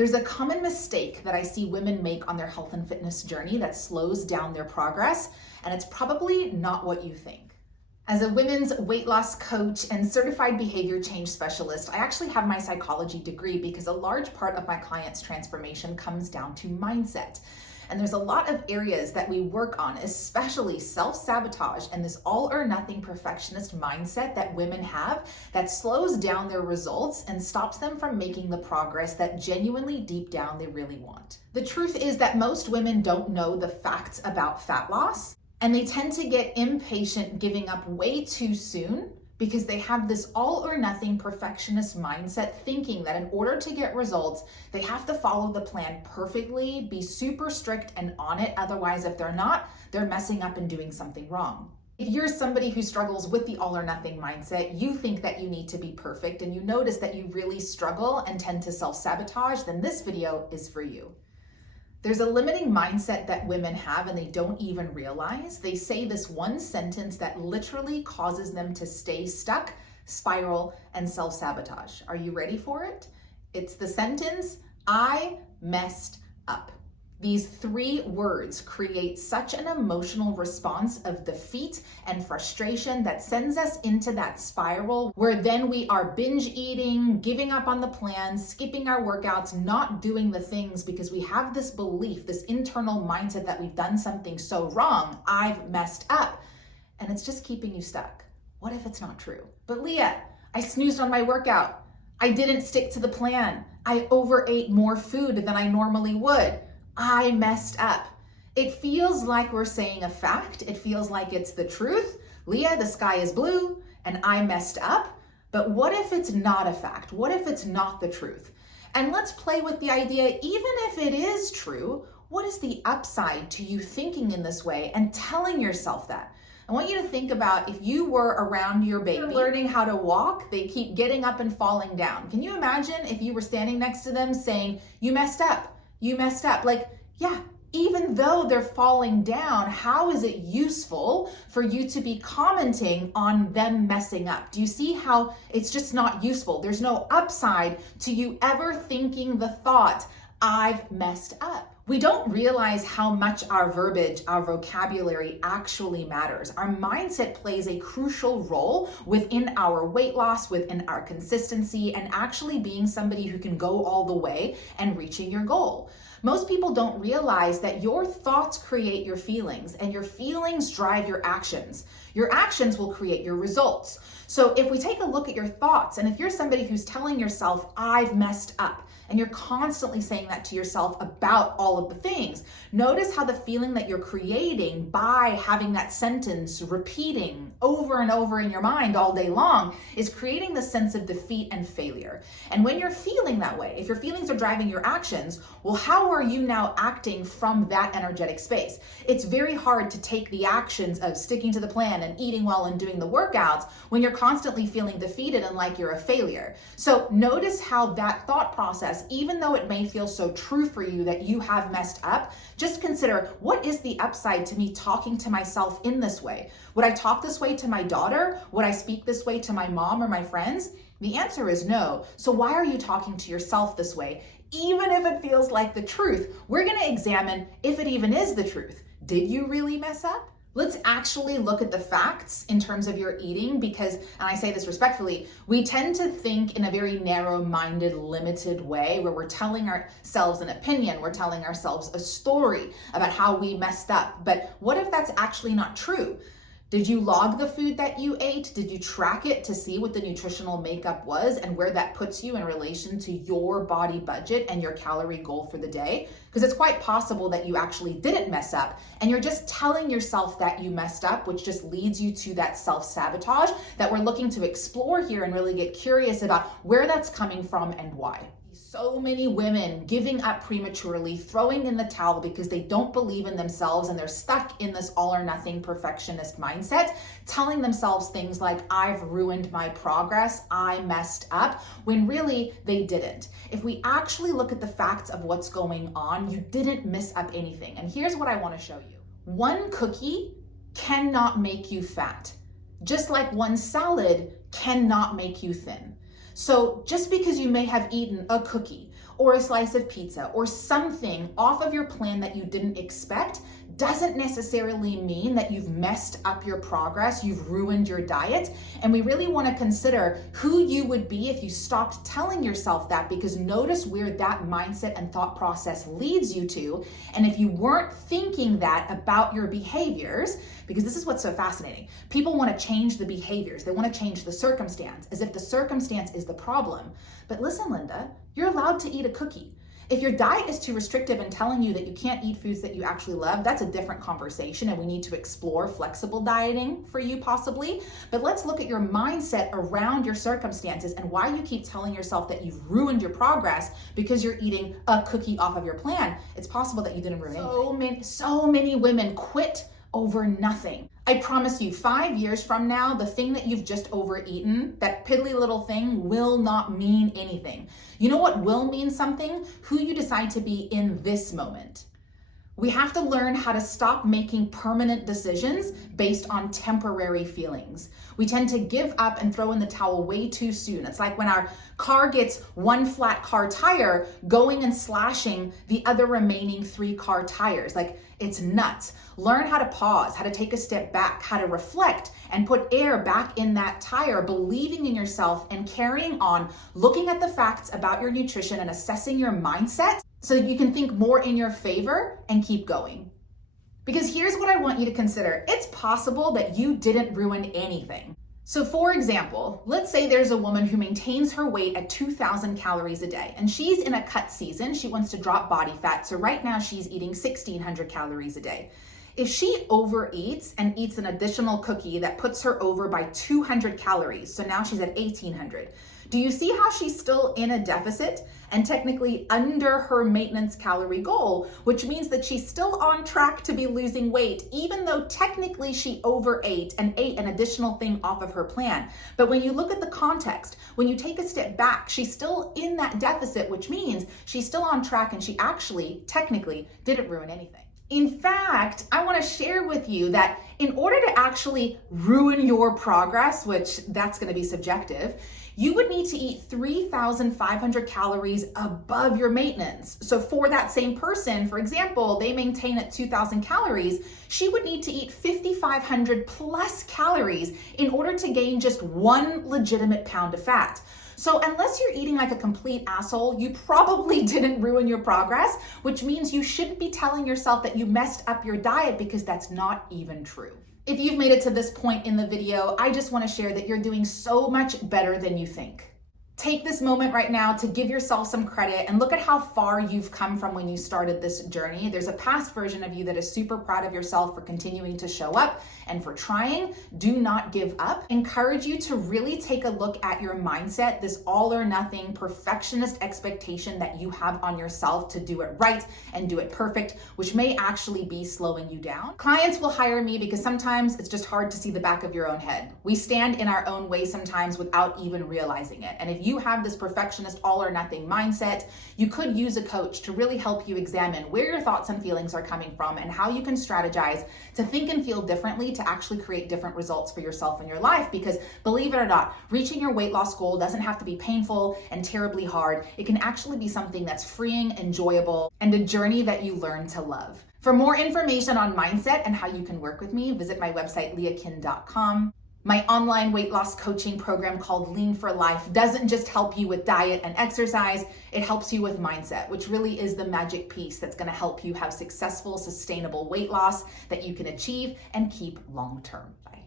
There's a common mistake that I see women make on their health and fitness journey that slows down their progress, and it's probably not what you think. As a women's weight loss coach and certified behavior change specialist, I actually have my psychology degree because a large part of my clients' transformation comes down to mindset. And there's a lot of areas that we work on, especially self-sabotage and this all or nothing perfectionist mindset that women have that slows down their results and stops them from making the progress that genuinely deep down they really want. The truth is that most women don't know the facts about fat loss, and they tend to get impatient giving up way too soon because they have this all or nothing perfectionist mindset, thinking that in order to get results, they have to follow the plan perfectly, be super strict and on it. Otherwise, if they're not, they're messing up and doing something wrong. If you're somebody who struggles with the all or nothing mindset, you think that you need to be perfect, and you notice that you really struggle and tend to self-sabotage, then this video is for you. There's a limiting mindset that women have and they don't even realize. They say this one sentence that literally causes them to stay stuck, spiral, and self-sabotage. Are you ready for it? It's the sentence, "I messed up." These 3 words create such an emotional response of defeat and frustration that sends us into that spiral where then we are binge eating, giving up on the plan, skipping our workouts, not doing the things because we have this belief, this internal mindset that we've done something so wrong, I've messed up, and it's just keeping you stuck. What if it's not true? But Leah, I snoozed on my workout. I didn't stick to the plan. I overate more food than I normally would. I messed up. It feels like we're saying a fact. It feels like it's the truth. Leah, the sky is blue and I messed up. But what if it's not a fact? What if it's not the truth? And let's play with the idea, even if it is true, what is the upside to you thinking in this way and telling yourself that? I want you to think about if you were around your baby learning how to walk, they keep getting up and falling down. Can you imagine if you were standing next to them saying, "You messed up. You messed up"? Like, yeah, even though they're falling down, how is it useful for you to be commenting on them messing up? Do you see how it's just not useful? There's no upside to you ever thinking the thought, "I've messed up." We don't realize how much our verbiage, our vocabulary actually matters. Our mindset plays a crucial role within our weight loss, within our consistency, and actually being somebody who can go all the way and reaching your goal. Most people don't realize that your thoughts create your feelings and your feelings drive your actions. Your actions will create your results. So if we take a look at your thoughts, and if you're somebody who's telling yourself, "I've messed up," and you're constantly saying that to yourself about all of the things, notice how the feeling that you're creating by having that sentence repeating over and over in your mind all day long is creating the sense of defeat and failure. And when you're feeling that way, if your feelings are driving your actions, well, how are you now acting from that energetic space? It's very hard to take the actions of sticking to the plan and eating well and doing the workouts when you're constantly feeling defeated and like you're a failure. So notice how that thought process, even though it may feel so true for you that you have messed up, just consider, what is the upside to me talking to myself in this way? Would I talk this way to my daughter? Would I speak this way to my mom or my friends? The answer is no. So why are you talking to yourself this way? Even if it feels like the truth, we're going to examine if it even is the truth. Did you really mess up? Let's actually look at the facts in terms of your eating because, and I say this respectfully, we tend to think in a very narrow-minded, limited way where we're telling ourselves an opinion, we're telling ourselves a story about how we messed up. But what if that's actually not true? Did you log the food that you ate? Did you track it to see what the nutritional makeup was and where that puts you in relation to your body budget and your calorie goal for the day? Because it's quite possible that you actually didn't mess up and you're just telling yourself that you messed up, which just leads you to that self-sabotage that we're looking to explore here and really get curious about where that's coming from and why. So many women giving up prematurely, throwing in the towel because they don't believe in themselves and they're stuck in this all or nothing perfectionist mindset, telling themselves things like, "I've ruined my progress, I messed up," when really they didn't. If we actually look at the facts of what's going on, you didn't miss up anything. And here's what I want to show you. One cookie cannot make you fat, just like one salad cannot make you thin. So just because you may have eaten a cookie or a slice of pizza or something off of your plan that you didn't expect doesn't necessarily mean that you've messed up your progress, you've ruined your diet. And we really want to consider who you would be if you stopped telling yourself that, because notice where that mindset and thought process leads you to. And if you weren't thinking that about your behaviors, because this is what's so fascinating. People want to change the behaviors. They want to change the circumstance as if the circumstance is the problem. But listen, Linda, you're allowed to eat a cookie. If your diet is too restrictive and telling you that you can't eat foods that you actually love, that's a different conversation, and we need to explore flexible dieting for you possibly. But let's look at your mindset around your circumstances and why you keep telling yourself that you've ruined your progress because you're eating a cookie off of your plan. It's possible that you didn't ruin anything. So many women quit over nothing. I promise you, 5 years from now, the thing that you've just overeaten, that piddly little thing, will not mean anything. You know what will mean something? Who you decide to be in this moment. We have to learn how to stop making permanent decisions based on temporary feelings. We tend to give up and throw in the towel way too soon. It's like when our car gets one flat car tire, going and slashing the other remaining 3 car tires. Like, it's nuts. Learn how to pause, how to take a step back, how to reflect and put air back in that tire, believing in yourself and carrying on, looking at the facts about your nutrition and assessing your mindset so that you can think more in your favor and keep going. Because here's what I want you to consider. It's possible that you didn't ruin anything. So for example, let's say there's a woman who maintains her weight at 2,000 calories a day, and she's in a cut season. She wants to drop body fat. So right now she's eating 1,600 calories a day. If she overeats and eats an additional cookie that puts her over by 200 calories, so now she's at 1,800. Do you see how she's still in a deficit and technically under her maintenance calorie goal, which means that she's still on track to be losing weight, even though technically she overate and ate an additional thing off of her plan. But when you look at the context, when you take a step back, she's still in that deficit, which means she's still on track and she actually technically didn't ruin anything. In fact, I want to share with you that in order to actually ruin your progress, which that's going to be subjective, you would need to eat 3,500 calories above your maintenance. So for that same person, for example, they maintain at 2,000 calories, she would need to eat 5,500 plus calories in order to gain just 1 legitimate pound of fat. So unless you're eating like a complete asshole, you probably didn't ruin your progress, which means you shouldn't be telling yourself that you messed up your diet, because that's not even true. If you've made it to this point in the video, I just want to share that you're doing so much better than you think. Take this moment right now to give yourself some credit and look at how far you've come from when you started this journey. There's a past version of you that is super proud of yourself for continuing to show up and for trying. Do not give up. Encourage you to really take a look at your mindset, this all or nothing perfectionist expectation that you have on yourself to do it right and do it perfect, which may actually be slowing you down. Clients will hire me because sometimes it's just hard to see the back of your own head. We stand in our own way sometimes without even realizing it. And if you have this perfectionist all or nothing mindset, you could use a coach to really help you examine where your thoughts and feelings are coming from and how you can strategize to think and feel differently to actually create different results for yourself and your life. Because believe it or not, reaching your weight loss goal doesn't have to be painful and terribly hard. It can actually be something that's freeing, enjoyable, and a journey that you learn to love. For more information on mindset and how you can work with me, visit my website, leahkin.com. My online weight loss coaching program called Lean for Life doesn't just help you with diet and exercise, it helps you with mindset, which really is the magic piece that's going to help you have successful, sustainable weight loss that you can achieve and keep long term. Bye.